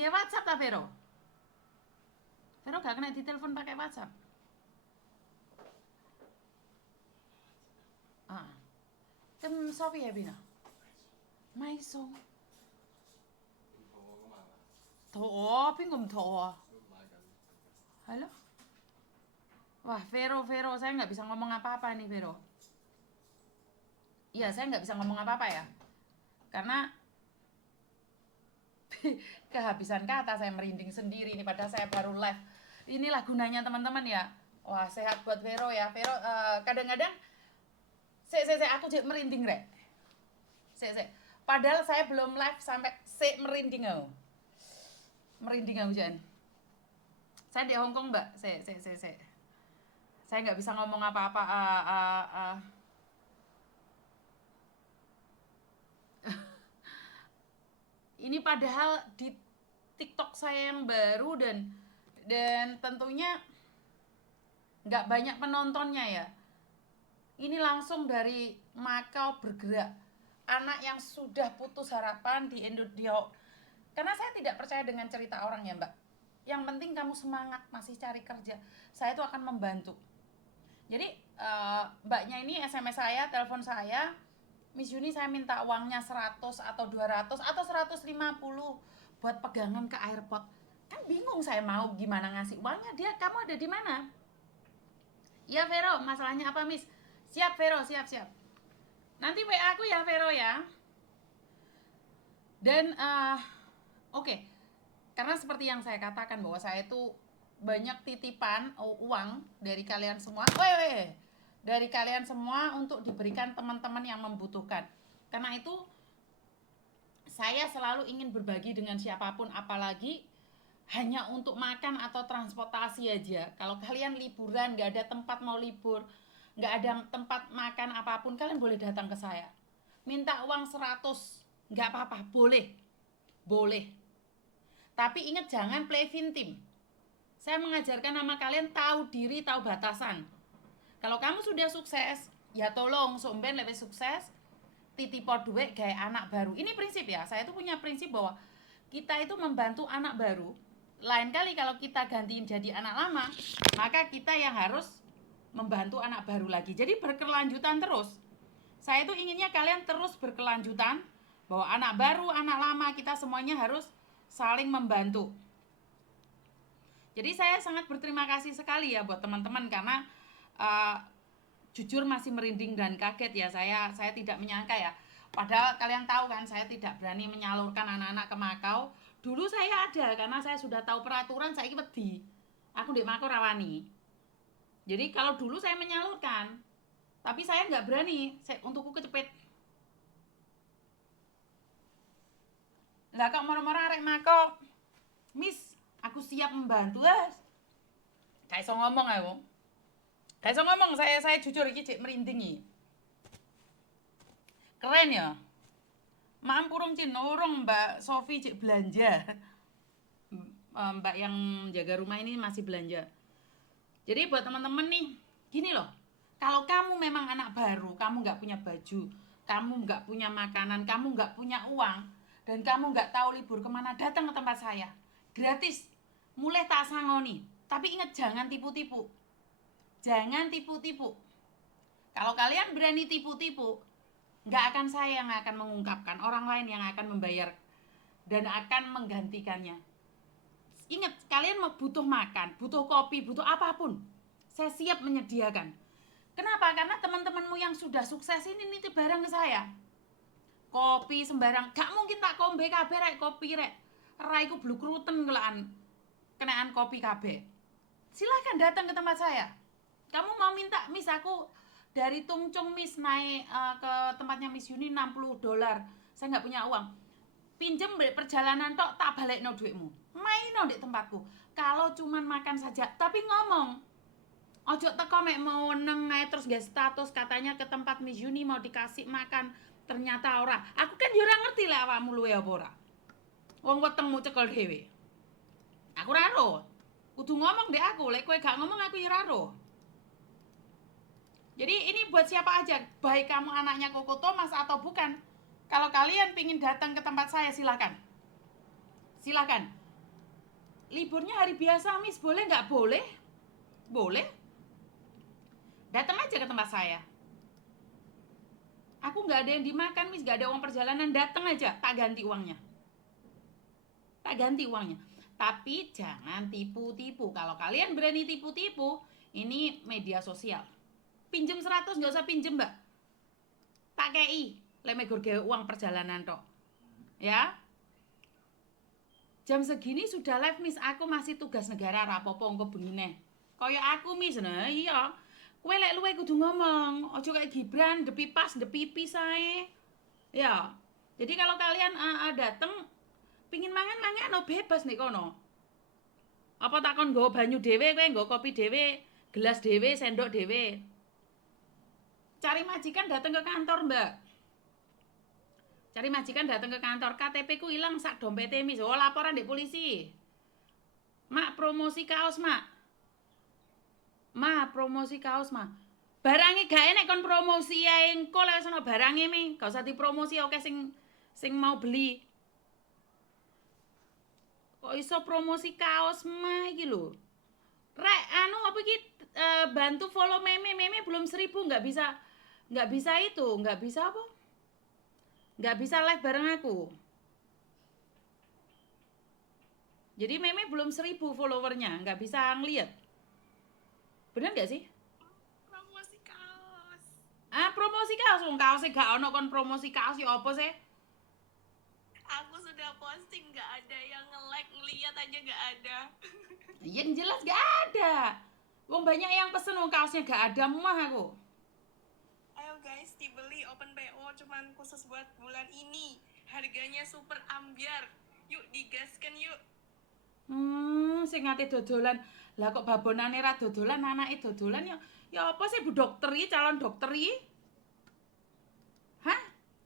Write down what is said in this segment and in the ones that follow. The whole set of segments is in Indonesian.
nggih WhatsApp ta Vero? Vero gak kena ditelepon pakai WhatsApp. Ah. Tem sopi ya Bina? Maiso. 더워, 빙금 더워. Halo? Wah, Vero, saya nggak bisa ngomong apa-apa nih, Vero. Iya, saya nggak bisa ngomong apa-apa ya. Karena kehabisan kata, saya merinding sendiri nih, padahal saya baru live. Inilah gunanya teman-teman ya. Wah, sehat buat Vero ya. Vero, kadang-kadang, aku jadi merinding, Rek. Padahal saya belum live sampai merinding aku. Merinding aku, Jan. Saya di Hong Kong, Mbak. Saya nggak bisa ngomong apa-apa. Ini padahal di TikTok saya yang baru dan tentunya nggak banyak penontonnya ya. Ini langsung dari Makau bergerak. Anak yang sudah putus harapan di Indonesia. Karena saya tidak percaya dengan cerita orang ya, Mbak. Yang penting kamu semangat masih cari kerja. Saya itu akan membantu. Jadi mbaknya ini SMS saya, telepon saya, Miss Yuni saya minta uangnya 100 atau 200 atau 150 buat pegangan ke airport. Kan bingung saya mau gimana ngasih uangnya. Dia, kamu ada di mana? Ya Vero, masalahnya apa Miss? Siap Vero, siap. Nanti WA aku ya Vero ya. Dan oke. Karena seperti yang saya katakan bahwa saya itu banyak titipan uang dari kalian semua. Dari kalian semua untuk diberikan teman-teman yang membutuhkan. Karena itu saya selalu ingin berbagi dengan siapapun, apalagi hanya untuk makan atau transportasi aja. Kalau kalian liburan, gak ada tempat mau libur, gak ada tempat makan apapun, kalian boleh datang ke saya. Minta uang 100, gak apa-apa, boleh. Tapi ingat jangan play victim. Saya mengajarkan sama kalian tahu diri, tahu batasan. Kalau kamu sudah sukses, ya tolong somben lebih sukses, titipo duit kayak anak baru. Ini prinsip ya, saya tuh punya prinsip bahwa kita itu membantu anak baru. Lain kali kalau kita gantiin jadi anak lama, maka kita yang harus membantu anak baru lagi. Jadi berkelanjutan terus. Saya tuh inginnya kalian terus berkelanjutan, bahwa anak baru, anak lama, kita semuanya harus saling membantu. Jadi saya sangat berterima kasih sekali ya buat teman-teman karena jujur masih merinding dan kaget ya. Saya tidak menyangka ya. Padahal kalian tahu kan saya tidak berani menyalurkan anak-anak ke Makau. Dulu saya ada karena saya sudah tahu peraturan, saya wedi. Aku di Makau rawani. Jadi kalau dulu saya menyalurkan, tapi saya nggak berani. Untukku kecepet. Lah kok moro-moro arek Makau, Miss, aku siap membantu lah. Kayak so ngomong aku. Kayak so ngomong, saya jujur iki cek merindingi. Keren ya. Mampurung cinorong Mbak Sofi cek belanja. Mbak yang jaga rumah ini masih belanja. Jadi buat teman-teman nih, gini loh. Kalau kamu memang anak baru, kamu nggak punya baju, kamu nggak punya makanan, kamu nggak punya uang, dan kamu nggak tahu libur kemana, datang ke tempat saya. Gratis. Mulai tak sangoni. Tapi ingat jangan tipu-tipu. Jangan tipu-tipu. Kalau kalian berani tipu-tipu, nggak akan saya yang akan mengungkapkan, orang lain yang akan membayar dan akan menggantikannya. Ingat, kalian mau butuh makan, butuh kopi, butuh apapun, saya siap menyediakan. Kenapa? Karena teman-temanmu yang sudah sukses ini nitip barang ke saya. Kopi sembarang, gak mungkin tak kombe kabeh rek kopi rek. Raiku blukruten kelaan kenaan kopi kabeh. Silahkan datang ke tempat saya. Kamu mau minta Miss aku dari Tungcung Miss naik ke tempatnya Miss Yuni $60. Saya nggak punya uang. Pinjem perjalanan tok tak balik no duitmu. Main no di tempatku. Kalau cuman makan saja, tapi ngomong. Ojo teko mek mau neng naik terus gak status katanya ke tempat Miss Yuni mau dikasih makan. Ternyata ora. Aku kan yo ora ngerti lah awakmu luwe apa ora. Wong wetengmu cekel dhewe. Aku ora ero. Kudu ngomong deh aku, lek kowe gak ngomong aku ora ero. Jadi ini buat siapa aja, baik kamu anaknya Koko Thomas atau bukan. Kalau kalian pingin datang ke tempat saya, silakan. liburnya hari biasa, Miss. Boleh nggak? Boleh. Boleh. Datang aja ke tempat saya. Aku nggak ada yang dimakan, Miss. Nggak ada uang perjalanan. Datang aja, tak ganti uangnya. Tak ganti uangnya. Tapi jangan tipu-tipu. Kalau kalian berani tipu-tipu, ini media sosial. Pinjem 100, nggak usah pinjem, Mbak. Tak kei. Lemegor gawe uang perjalanan tok. Ya. Jam segini sudah live, Miss. Aku masih tugas negara, rapopo engko bengine. Kaya aku, Miss. Nah, iya. Kowe lek luwe kudu ngomong. Ojo kayak Gibran, depi pas, depi pisae. Ya. Jadi kalau kalian dateng pingin mangan no bebas nih kono. Apa takon nggawa banyu dhewe, kowe nggawa kopi dhewe, gelas dhewe, sendok dhewe. Cari majikan datang ke kantor, Mbak. Cari majikan datang ke kantor, KTP ku hilang sak dompete, Miss. Oh, laporan di polisi. Mak promosi kaos, Mak. Ma promosi kaos, Ma. Barange gak enek kon promosi ae engko lek sono barange mi. Gak usah dipromosi oke sing mau beli. Kok iso promosi kaos mah iki lho. Rek, anu apa iki bantu follow Meme. Meme belum 1000 nggak bisa itu, nggak bisa apa? Nggak bisa live bareng aku. Jadi Meme belum 1000 followernya, nggak bisa ngeliat. Bener nggak sih? Promosi kaos. Promosi kaos, wong kaosnya gak ono kon promosi kaos ya apa sih? Aku sudah posting, nggak ada yang nge-like, ngeliat aja nggak ada. Yang jelas gak ada. Wong banyak yang pesen wong kaosnya gak ada mah aku. Ayo guys, dibeli open PO cuman khusus buat bulan ini. Harganya super ambiar. Yuk digaskan yuk. Sing ngate dodolan. Lah kok babonane ra dodolan, anake dodolan ya apa sih Bu dokter iki, calon dokter iki? Hah?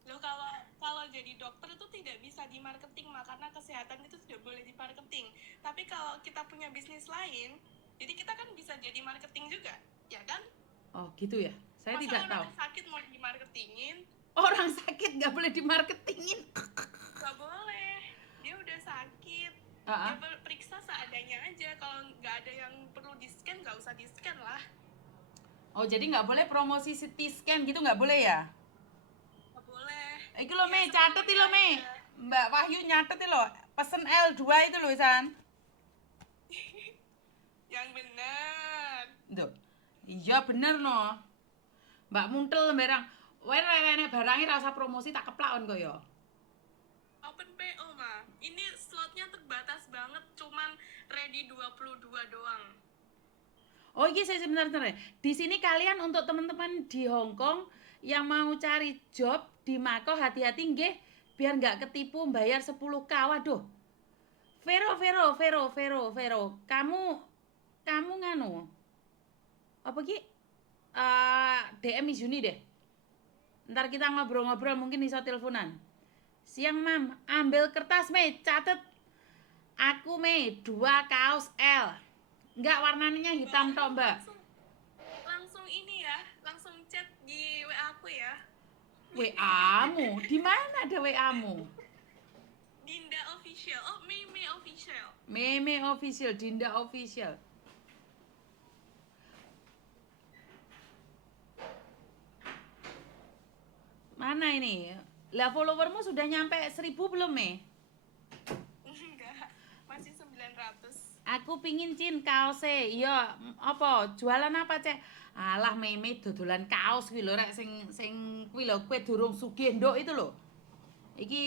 Loh kalau jadi dokter itu tidak bisa di marketing, karena kesehatan itu sudah boleh di marketing. Tapi kalau kita punya bisnis lain, jadi kita kan bisa jadi marketing juga, ya kan? Oh gitu ya. Saya Masa tidak tahu. orang sakit mau dimarketingin? Orang sakit nggak boleh dimarketingin. Gak boleh, dia udah sakit. Heeh. Dia periksa seadanya aja. Kalau nggak ada yang perlu di scan, nggak usah di scan lah. Oh jadi nggak boleh promosi CT scan gitu, nggak boleh ya? Nggak boleh. Iki lo Ya, Me, catet iki lo Me. aja. Mbak Wahyu nyatet iki lo. Pesen L2 itu loh, San. Yang benar. Duh. Iya bener no. Mbak Muntel barang. Nek barangnya rasa promosi tak keplakon kok ya. Open PO mah. Ini slotnya terbatas banget, cuman ready 22 doang. Oh iya saya sebentar. Di sini kalian untuk teman-teman di Hong Kong yang mau cari job di Mako hati-hati nggih biar nggak ketipu bayar 10K. Waduh. Vero. Kamu nganu. Apa ki? DM Miss Juni deh. Ntar kita ngobrol-ngobrol mungkin bisa teleponan. Siang Mam, ambil kertas Me, catet. Aku Me, 2 kaos L. Enggak warnanya hitam tok Mbak. Langsung ini ya, langsung chat di WA aku ya. WA-mu, di mana ada WA-mu? Dinda official. Oh, Meme official. Meme official, Dinda official. Mana ini? Lah followermu sudah nyampe 1000 belum, Me? Enggak, masih 900. Aku pingin Cin kaose. Iya, apa? Jualan apa, Cek? Alah Meme dodolan kaos kuwi lho rek sing kuwi lho kowe durung sugih nduk itu lho. Iki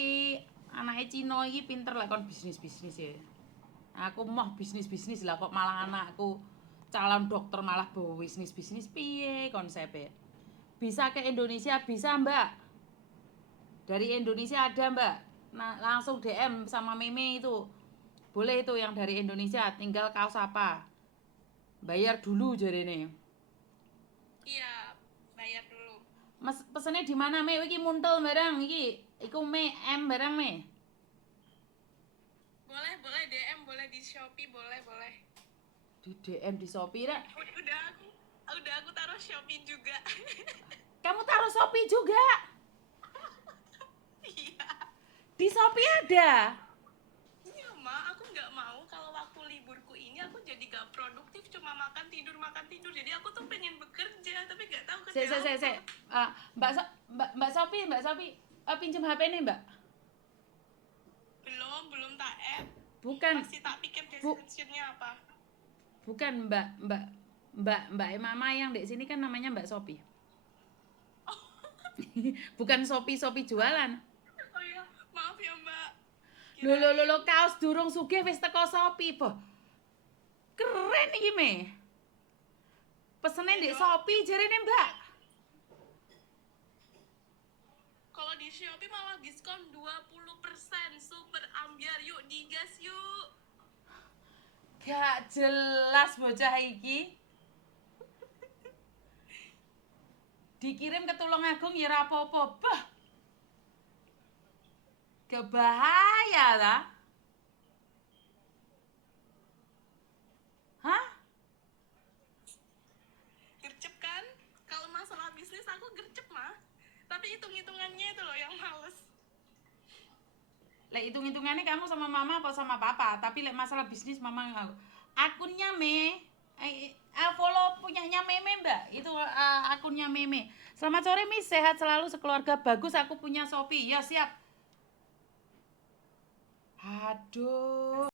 anake Cino iki pinter lah kon bisnis-bisnis ya. Aku mau bisnis-bisnis lah kok malah anakku calon dokter malah bawa bisnis-bisnis piye konsepnya. Bisa ke Indonesia bisa Mbak. Dari Indonesia ada Mbak. Nah, langsung DM sama Meme itu. Boleh itu yang dari Indonesia, tinggal kaos apa. Bayar dulu jarene. Iya, bayar dulu. Mas pesennya di mana Me? Iki muntel barang iki. Iku Me M barang Me. Boleh DM, boleh di Shopee, boleh. Di DM di Shopee rek. Udah aku taruh Shopee juga. Kamu taruh Shopee juga? Iya. Di Shopee ada. Iya, Ma, aku nggak mau kalau waktu nggak produktif, cuma makan tidur. Jadi aku tuh pengen bekerja tapi nggak tahu Se, kerja se, se, se. apa. Mbak Sopi, pinjem HP nih Mbak. Belum tak add. Bukan, Masih tak pikir Bu- description-nya apa. bukan Mbak Mama yang di sini kan namanya Mbak Sopi. Bukan Sopi jualan. Oh iya, maaf ya Mbak. Lho, kaos durung sugih wis teko Sopi, boh. Keren iki me. Pesene ndek Sopi jarene Mbak. Kalau di Shopee malah diskon 20%. Super ambiar, yuk digas yuk. Gak jelas bocah iki. Dikirim ke Tulungagung ya ora apa-apa. Bah. Kebahaya lah. Hah? Gercep kan? Kalau masalah bisnis aku gercep mah. Tapi hitung-hitungannya itu loh yang males. Lek hitung-hitungannya kamu sama mama apa sama papa, tapi lek masalah bisnis mama nggak. Akunnya follow punyanya Meme Mbak, itu akunnya Meme. Selamat sore Mi, sehat selalu sekeluarga bagus, aku punya Shopee. Ya siap. Aduh.